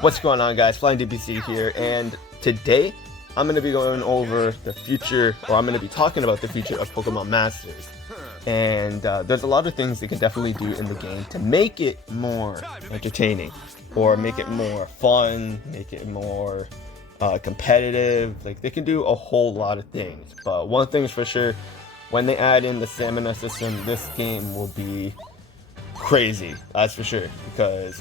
What's going on, guys? Flying DBC here, and today I'm going to be going over the future, or I'm going to be talking about the future of Pokémon Masters. And there's a lot of things they can definitely do in the game to make it more entertaining, or make it more fun, make it more competitive. Like, they can do a whole lot of things, but one thing's for sure: when they add in the stamina system, this game will be crazy, that's for sure, because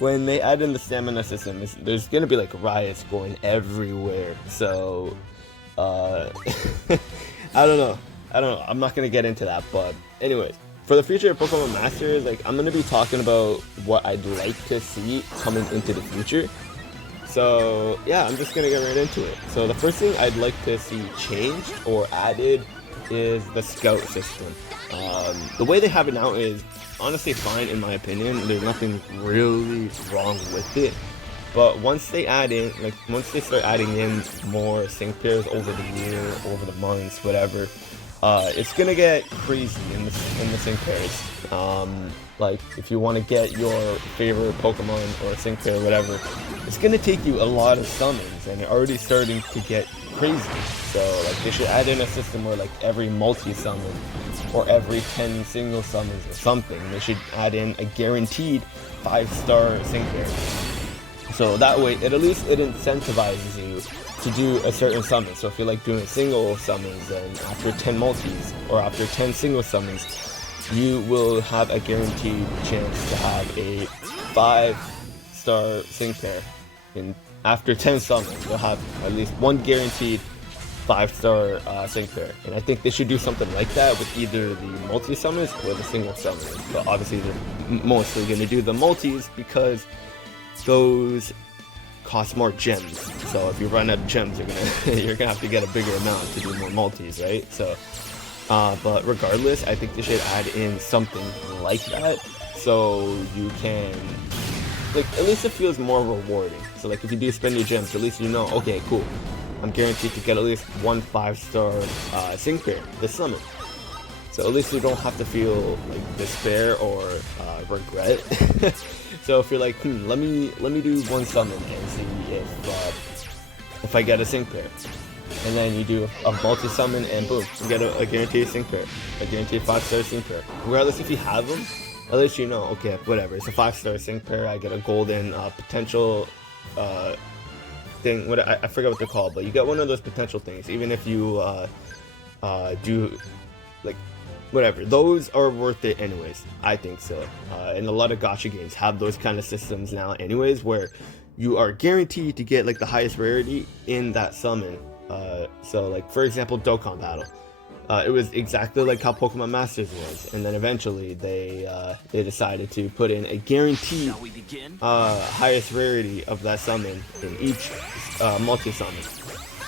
when they add in the stamina system, there's gonna be like riots going everywhere. So I don't know, I'm not gonna get into that, but anyways, for the future of Pokemon Masters, like, I'm gonna be talking about what I'd like to see coming into the future. So yeah, I'm just gonna get right into it. So the first thing I'd like to see changed or added is the scout system. The way they have it now is honestly fine in my opinion. There's nothing really wrong with it, but once they start adding in more sync pairs over the year, over the months, whatever, it's gonna get crazy in the sync pairs. Like, if you want to get your favorite Pokemon or a sync pair or whatever, it's gonna take you a lot of summons, and they're already starting to get crazy. So like, they should add in a system where like every multi-summon or every 10 single summons or something, they should add in a guaranteed 5-star sync pair. So that way, at least it incentivizes you to do a certain summon. So if you like doing single summons, then after 10 multis or after 10 single summons, you will have a guaranteed chance to have a 5-star sync pair. And after 10 summons, you'll have at least one guaranteed 5-star sync pair. And I think they should do something like that with either the multi-summons or the single summons. But obviously they're mostly going to do the multis because those cost more gems. So if you run out of gems, you're gonna have to get a bigger amount to do more multis, right? So but regardless, I think they should add in something like that, so you can, like, at least it feels more rewarding. So like, if you do spend your gems, at least you know, okay, cool, I'm guaranteed to get at least one 5-star sync pair this summon. So at least you don't have to feel like despair or regret. So if you're like, let me do one summon and see if I get a sync pair. And then you do a multi-summon and boom, you get a guaranteed sync pair, a guaranteed 5-star sync pair. Regardless if you have them, at least you know, okay, whatever, it's a 5-star sync pair, I get a golden potential thing, I forget what they're called, but you get one of those potential things, even if you do, like, whatever. Those are worth it anyways, I think so. And a lot of gacha games have those kind of systems now anyways, where you are guaranteed to get like the highest rarity in that summon. So like, for example, Dokkan Battle, it was exactly like how Pokemon Masters was, and then eventually they decided to put in a guaranteed highest rarity of that summon in each multi-summon.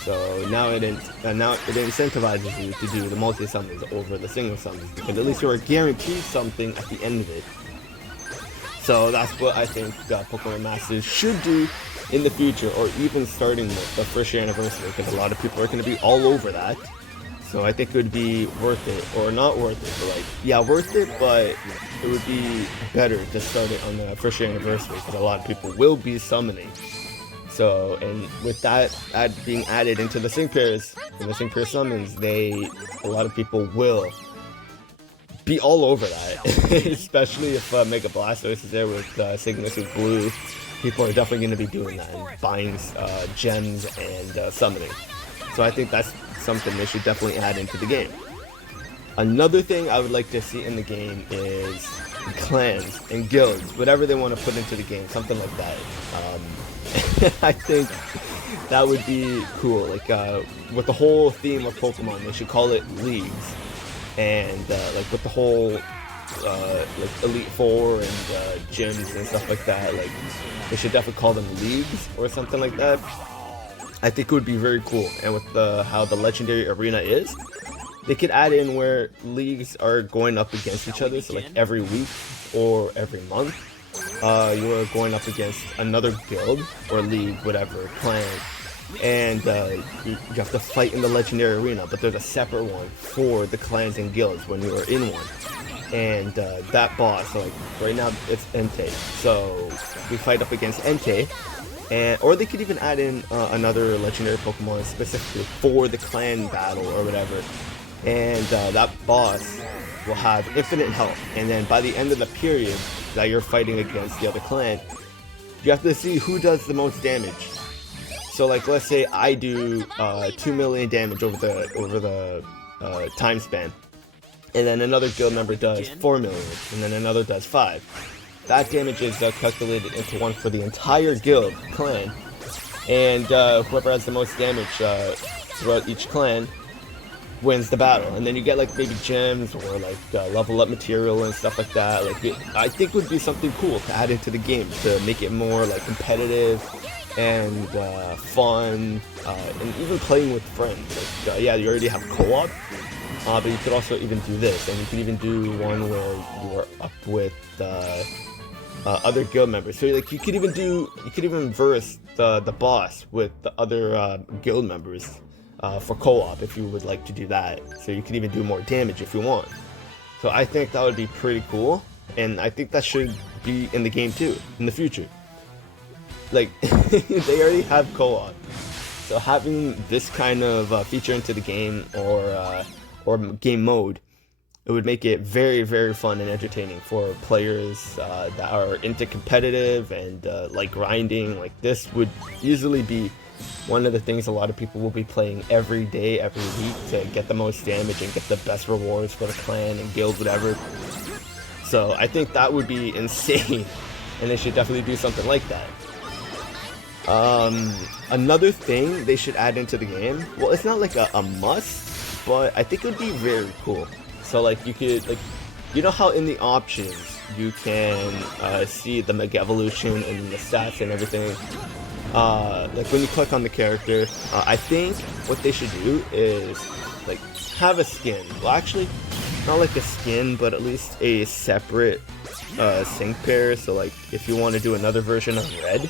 So now it incentivizes you to do the multi-summons over the single summons, because at least you are guaranteed something at the end of it. So that's what I think Pokemon Masters should do in the future, or even starting with the first year anniversary, because a lot of people are going to be all over that. So I think it would be worth it, or not worth it, but like, yeah, worth it, but it would be better to start it on the first year anniversary, because a lot of people will be summoning. So, and with that being added into the sync pairs and the sync pair summons, a lot of people will be all over that. Especially if Mega Blastoise is there with Cygnus with Blue. People are definitely going to be doing that and buying gems and summoning. So I think that's something they should definitely add into the game. Another thing I would like to see in the game is clans and guilds, whatever they want to put into the game, something like that. I think that would be cool. Like, with the whole theme of Pokemon, they should call it leagues, and like with the whole like Elite Four and gyms and stuff like that, like, they should definitely call them leagues or something like that. I think it would be very cool. And with how the legendary arena is, they could add in where leagues are going up against each other. So like every week or every month, you are going up against another guild or league, whatever, clan, and you have to fight in the legendary arena, but there's a separate one for the clans and guilds when you are in one. and that boss, so like right now it's Entei, so we fight up against Entei, and or they could even add in another legendary Pokemon specifically for the clan battle or whatever, and that boss will have infinite health, and then by the end of the period that you're fighting against the other clan, you have to see who does the most damage. So like, let's say I do 2 million damage over the time span, and then another guild member does 4 million, and then another does 5. That damage is calculated into one for the entire guild clan, and whoever has the most damage throughout each clan wins the battle. And then you get like maybe gems or like level up material and stuff like that. Like I think would be something cool to add into the game to make it more like competitive and fun, and even playing with friends. Like, yeah, you already have co-op, but you could also even do this, and you could even do one where you are up with other guild members. So like you could even verse the boss with the other guild members for co-op if you would like to do that. So you could even do more damage if you want. So I think that would be pretty cool, and I think that should be in the game too in the future. Like they already have co-op, so having this kind of feature into the game or game mode, it would make it very, very fun and entertaining for players that are into competitive and like grinding. Like this would easily be one of the things a lot of people will be playing every day, every week to get the most damage and get the best rewards for the clan and guild, whatever. So I think that would be insane, and they should definitely do something like that. Another thing they should add into the game, well, it's not like a must, but I think it would be very cool. So like you could, like, you know how in the options you can see the Mega Evolution and the stats and everything. Like when you click on the character, I think what they should do is like have a skin. Well, actually, not like a skin, but at least a separate sync pair. So like if you want to do another version of Red,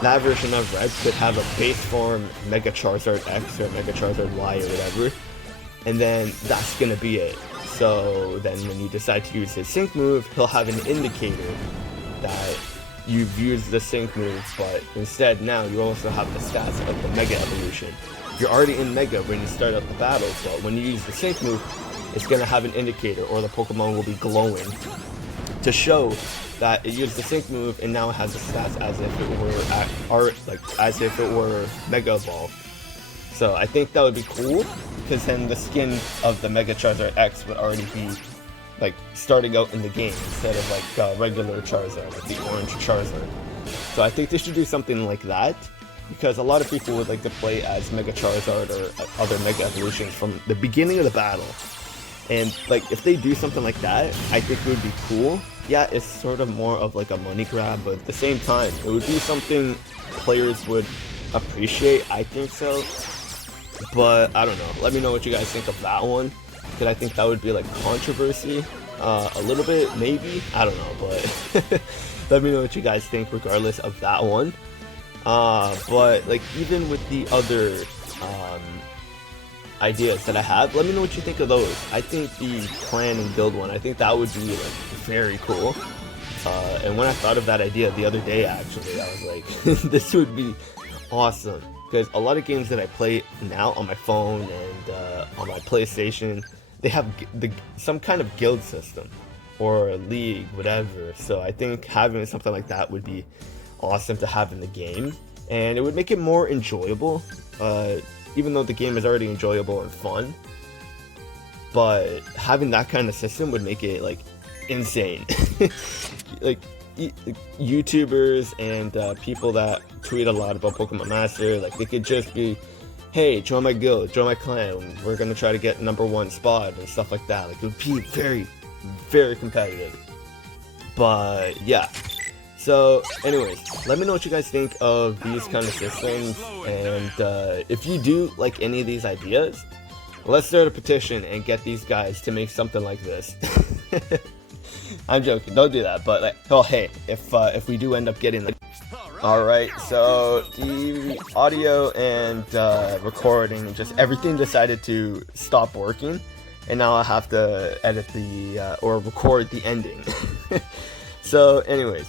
that version of Red could have a base form Mega Charizard X or Mega Charizard Y or whatever, and then that's gonna be it. So then when you decide to use his sync move, he'll have an indicator that you've used the sync move, but instead now you also have the stats of the Mega Evolution. You're already in Mega when you start up the battle, but when you use the sync move, it's gonna have an indicator, or the Pokemon will be glowing to show that it used the sync move and now it has the stats as if it were Mega Evolved. So I think that would be cool, because then the skin of the Mega Charizard X would already be like starting out in the game instead of like regular Charizard, like the orange Charizard. So I think they should do something like that, because a lot of people would like to play as Mega Charizard or other Mega Evolutions from the beginning of the battle. And like if they do something like that, I think it would be cool. Yeah, it's sort of more of like a money grab, but at the same time, it would be something players would appreciate. I think so. But I don't know. Let me know what you guys think of that one, because I think that would be like controversy. A little bit, maybe. I don't know, but let me know what you guys think regardless of that one. But like even with the other ideas that I have, let me know what you think of those. I think the clan and build one, I think that would be like very cool. And when I thought of that idea the other day, actually, I was like, this would be awesome. Because a lot of games that I play now on my phone and on my PlayStation, they have some kind of guild system or a league, whatever. So I think having something like that would be awesome to have in the game, and it would make it more enjoyable. Even though the game is already enjoyable and fun, but having that kind of system would make it like insane. Like YouTubers and people that tweet a lot about Pokémon Masters, like they could just be, hey, join my guild, join my clan, we're gonna try to get #1 spot and stuff like that. Like it would be very, very competitive. But yeah. So anyways, let me know what you guys think of these kind of systems, and if you do like any of these ideas, let's start a petition and get these guys to make something like this. I'm joking, don't do that, but like, oh hey, if we do end up getting like, alright, so the audio and recording, just everything decided to stop working, and now I have to edit the or record the ending. So anyways,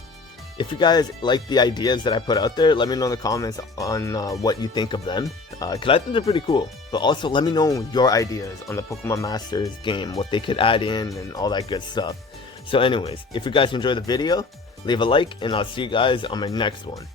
if you guys like the ideas that I put out there, let me know in the comments on what you think of them, because I think they're pretty cool. But also let me know your ideas on the Pokemon Masters game, what they could add in and all that good stuff. So anyways, if you guys enjoyed the video, leave a like, and I'll see you guys on my next one.